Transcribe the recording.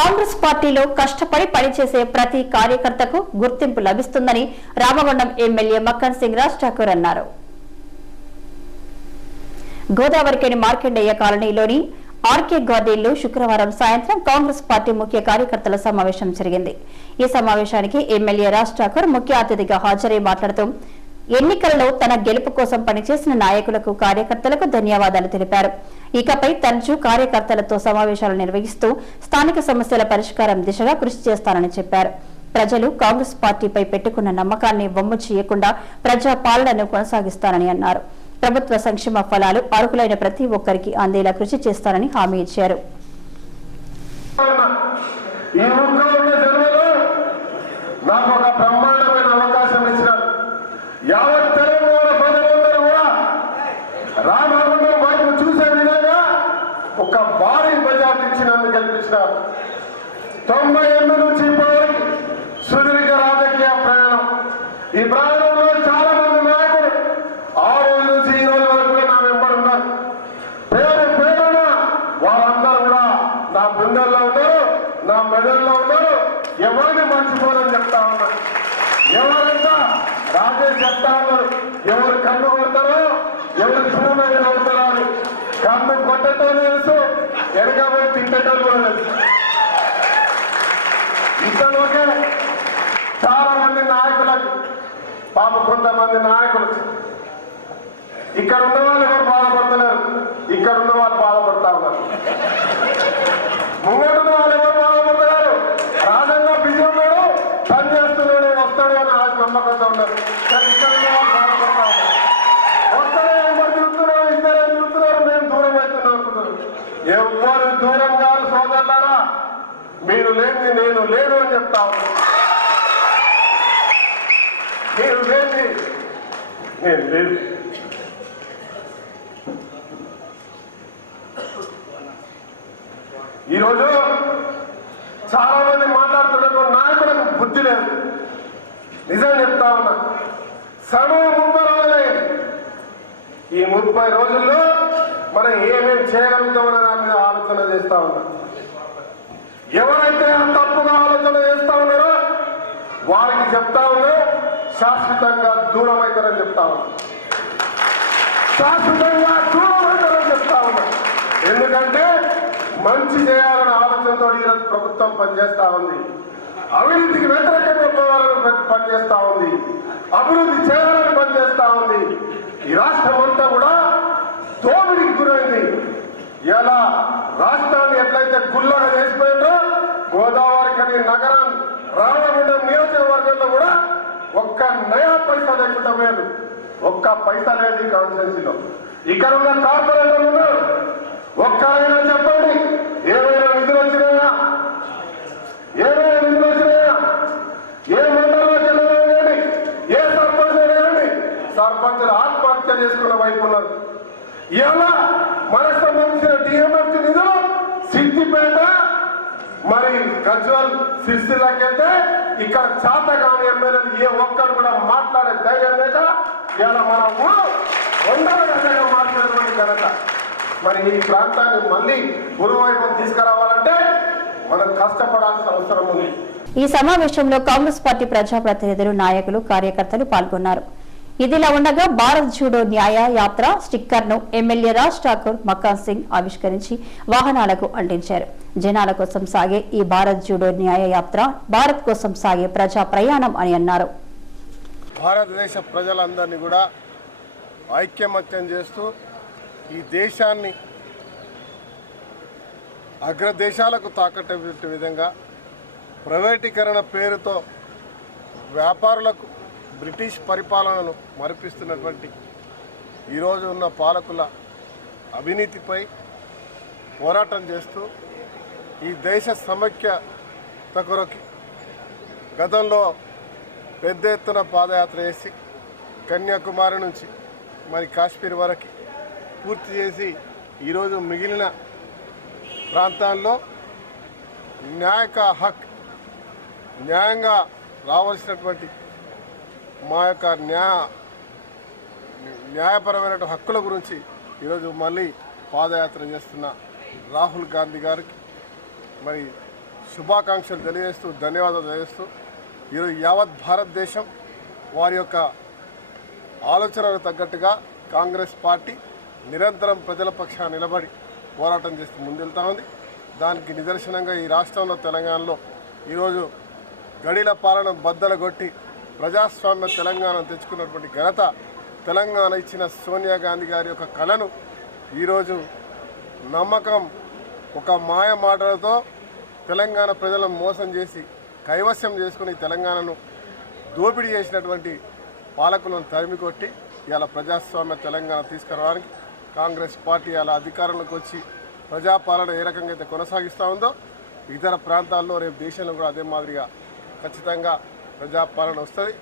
కాంగ్రెస్ పార్టీలో కష్టపడి పనిచేసే ప్రతి కార్యకర్తకు గుర్తింపు లభిస్తుందని రామగుండం ఎమ్మెల్యే మక్కన్ సింగ్ రాజ్ ఠాకూర్ అన్నారు. గోదావరికేని మార్కెండయ్య కాలనీలోని ఆర్కే గార్డెన్లో శుక్రవారం సాయంత్రం కాంగ్రెస్ పార్టీ ముఖ్య కార్యకర్తల సమావేశం జరిగింది. ఈ సమావేశానికి ఎమ్మెల్యే రాజ్ ఠాకూర్ ముఖ్య అతిథిగా హాజరై మాట్లాడుతూ ఎన్నికలలో తన గెలుపు కోసం పనిచేసిన నాయకులకు కార్యకర్తలకు ధన్యవాదాలు తెలిపారు. ఇకపై తరచూ కార్యకర్తలతో సమావేశాలు నిర్వహిస్తూ స్థానిక సమస్యల పరిష్కారం దిశగా కృషి చేస్తానని చెప్పారు. ప్రజలు కాంగ్రెస్ పార్టీపై పెట్టుకున్న నమ్మకాన్ని బొమ్మ చేయకుండా ప్రజా పాలనను కొనసాగిస్తానని అన్నారు. ప్రభుత్వ సంక్షేమ ఫలాలు అర్హులైన ప్రతి ఒక్కరికి అందేలా కృషి చేస్తానని హామీ ఇచ్చారు ఈ ఊళ్ళో ఉన్న జన్మలో నాకు ఒక బ్రహ్మాండమైన అవకాశం ఇచ్చినారు యావత్ తెలంగాణ ప్రజలందరూ కూడా రామగుండం వైపు చూసే విధంగా ఒక భారీ మెజార్టీ ఇచ్చినందుకు కల్పించినారు తొంభై ఎనిమిది నుంచి ఇప్పటివరకు సుదీర్ఘ రాజకీయ ప్రయాణం. ఈ ప్రయాణంలో చాలా మంది నాయకులు ఆ రోజు నుంచి ఈ రోజు వరకు నా వెంబడి ఉన్నారు. పేరు పేరున వాళ్ళందరూ కూడా నా గుండెల్లో ఉన్నారు నా మెదడులో ఉన్నారు. ఎవరిని మర్చిపోదని చెప్తా ఉన్నారు. ఎవరంతా రాజేష్ చెప్తా ఉన్నారు ఎవరు కన్ను కొడతారో ఎవరు చూడమని అవుతారో కన్ను కొట్టడం తెలుసు వెనకపోయి తిట్టడం కూడా తెలుసు ఇంతలోకే చాలా మంది నాయకులకు పాప కొంతమంది నాయకులు ఇక్కడ ఉన్న వాళ్ళు ఎవరు బాధపడతలేరు? ఇక్కడ ఉన్న వాళ్ళు బాధపడతా ఉన్నారు. ముంగట ఉన్న వాళ్ళు ఎవరు బాధపడుతున్నారు రాజంగా బిజీ ఉన్నాడు పని చేస్తున్నాడు వస్తాడు అని ఆ నమ్మకంతో ఉన్నారు. కానీ ఇక్కడ ఉన్న వాళ్ళు బాధపడతా ఉన్నారు. వస్తాడే ఎవరు తిరుగుతున్నారు ఇద్దరు తిరుగుతున్నారు మేము దూరం అవుతున్నాం అనుకుంటున్నారు ఎవరు దూరం కాదు సోదరులారా మీరు లేని నేను లేను అని చెప్తా మీరు లేని నేను లేదు ఈరోజు చాలా మంది మాట్లాడుతున్న నాయకులకు బుద్ధి లేదు. నిజం చెప్తా ఉన్నా. సమయం ముప్పై రోజులే ఈ ముప్పై రోజుల్లో మనం ఏమేమి చేయగలుగుతామనే దాని మీద ఆలోచన చేస్తా ఉన్నా. ఎవరైతే ఆ తప్పుగా ఆలోచన చేస్తా ఉన్నారో వారికి చెప్తా ఉన్నా శాశ్వతంగా దూరం అవుతారని చెప్తా ఉన్నా. శాశ్వతంగా దూరం అవుతారని చెప్తా ఉన్నా. ఎందుకంటే మంచి చేయాలనే ఆలోచనతో ఈరోజు ప్రభుత్వం పనిచేస్తా ఉంది. అవినీతికి వ్యతిరేకంగా పోవాలని పనిచేస్తా ఉంది. అభివృద్ధి చేయాలని పనిచేస్తా ఉంది. ఈ రాష్ట్రం అంతా ఇలా రాష్ట్రాన్ని ఎట్లయితే గుల్లగా చేసిపోయిందో గోదావరి కని నగరం రామగుండం నియోజకవర్గంలో కూడా ఒక్క నయా పైసా లేకుండా పోయారు. ఒక్క పైసా లేదు ఈ కాన్స్టిట్యున్సీలో. ఇక్కడ ఉన్న కార్పొరేటర్లు ఉన్నారు ఒక్కరైనా చెప్పండి ఏమైనా నిధులు వచ్చినాయా? ఏమైనా నిధులు వచ్చినాయా? ఏ మండలంలో చెల్లదండి ఏ సర్పంచ్ అడగండి సర్పంచులు ఆత్మహత్య చేసుకున్న వైపు ఉన్నారు. ఎలా మనకు సంబంధించిన డిఎంఎఫ్ నిధులు సిద్దిపేట మరి గజ్వల్ సిరిసిల్లకి వెళ్తే ఇక్కడ చేత కాని ఎమ్మెల్యేలు ఏ ఒక్కరు కూడా మాట్లాడే ధైర్యం లేక ఇలా మన ఊరు వందల గంటగా మాట్లాడేటువంటి ఘనత. మరి ఈ ప్రాంతాన్ని మళ్ళీ గురువైపు తీసుకురావాలంటే మనం కష్టపడాల్సిన అవసరం ఉంది. ఈ సమావేశంలో కాంగ్రెస్ పార్టీ ప్రజాప్రతినిధులు నాయకులు కార్యకర్తలు పాల్గొన్నారు. ఇదిలా ఉండగా భారత్ జూడో న్యాయ యాత్ర స్టిక్కర్ను ఎమ్మెల్యే రాజ్ ఠాకూర్ మక్కాన్ సింగ్ ఆవిష్కరించి వాహనాలకు అంటించారు. జనాల కోసం సాగే ఈ భారత్ జూడో న్యాయ యాత్ర భారత్ కోసం సాగే ప్రజా ప్రయాణం అని అన్నారు. భారతదేశ ప్రజలందరినీ కూడా ఐక్యమత్యం చేస్తూ ఈ దేశాన్ని అగ్రదేశాలకు తాకట్టే విధంగా ప్రైవేటీకరణ పేరుతో వ్యాపారులకు బ్రిటిష్ పరిపాలనను మరిపిస్తున్నటువంటి ఈరోజు ఉన్న పాలకుల అవినీతిపై పోరాటం చేస్తూ ఈ దేశ సమైక్యత కొరకు గతంలో పెద్ద ఎత్తున పాదయాత్ర చేసి కన్యాకుమారి నుంచి మరి కాశ్మీర్ వరకు పూర్తి చేసి ఈరోజు మిగిలిన ప్రాంతాల్లో న్యాయక హక్ న్యాయంగా రావాల్సినటువంటి మా యొక్క న్యాయ న్యాయపరమైన హక్కుల గురించి ఈరోజు మళ్ళీ పాదయాత్ర చేస్తున్న రాహుల్ గాంధీ గారికి మరి శుభాకాంక్షలు తెలియజేస్తూ ధన్యవాదాలు తెలియజేస్తూ ఈరోజు యావత్ భారతదేశం వారి యొక్క ఆలోచనలకు తగ్గట్టుగా కాంగ్రెస్ పార్టీ నిరంతరం ప్రజల పక్షాన నిలబడి పోరాటం చేస్తూ ముందెళ్తా ఉంది. దానికి నిదర్శనంగా ఈ రాష్ట్రంలో తెలంగాణలో ఈరోజు గడిల పాలన బద్దలు కొట్టి ప్రజాస్వామ్య తెలంగాణ తెచ్చుకున్నటువంటి ఘనత తెలంగాణ ఇచ్చిన సోనియా గాంధీ గారి యొక్క కళను ఈరోజు నమ్మకం ఒక మాయ మాటలతో తెలంగాణ ప్రజలను మోసం చేసి కైవస్యం చేసుకుని తెలంగాణను దోపిడీ చేసినటువంటి పాలకులను తరిమి కొట్టి ఇవాళ ప్రజాస్వామ్య తెలంగాణ తీసుకురావడానికి కాంగ్రెస్ పార్టీ అలా అధికారంలోకి వచ్చి ప్రజాపాలన ఏ రకంగా అయితే కొనసాగిస్తూ ఉందో ఇతర ప్రాంతాల్లో రేపు దేశంలో కూడా అదే మాదిరిగా ఖచ్చితంగా ప్రజాపాలన వస్తుంది.